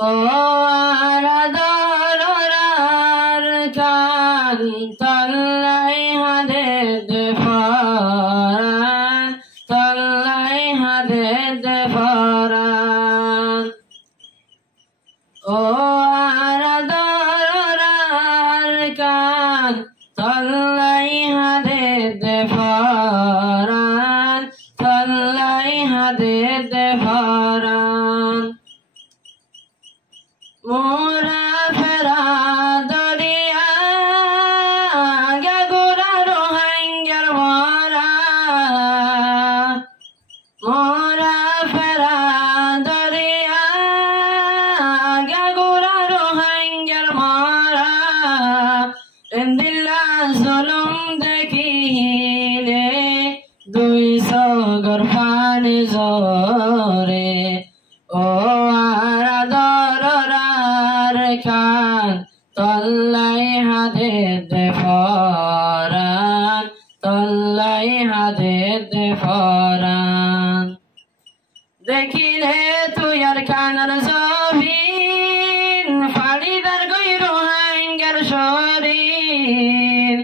ও আরাদরার কান তল্লাই হাদে দেফারান তল্লাই হাদে দেফারান ও আরাদরার কান তল্লাই হাদে দেফারান তল্লাই হাদে দেফারান মোরা ফেরা দরিয়া গাগুরা রোহাঙ্গার মরা মোরা ফেরা দরিয়া গাগুরা রোহাঙ্গার মরা এন্দিল্লা জুলুম দেখিলে 200 গরফানি জোরে ও আরাদরার কান তল্লাই হাদে দেফারান তল্লাই হাদে দেফারান দেখিলে তুই আর কানার জবিন ফাড়িদার গৈর হাঙ্গার শরীর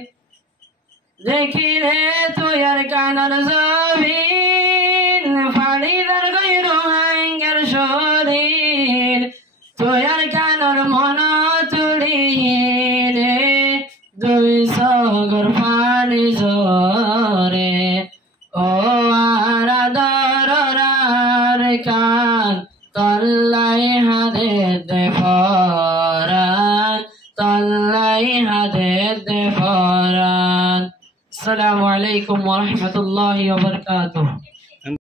দেখিলে তুই আর কানার জবিন ফাড়িদার গৈর হাঙ্গার শরীর তুই আর কানার মন তুলিলে 200 গরফানি জোরে ও আরাদরার কান তল্লাই হাদে দেফারান তল্লাই হাদে দেফারান। আসসালামু আলাইকুম ওয়া রাহমাতুল্লাহি ওয়া বারাকাতুহু।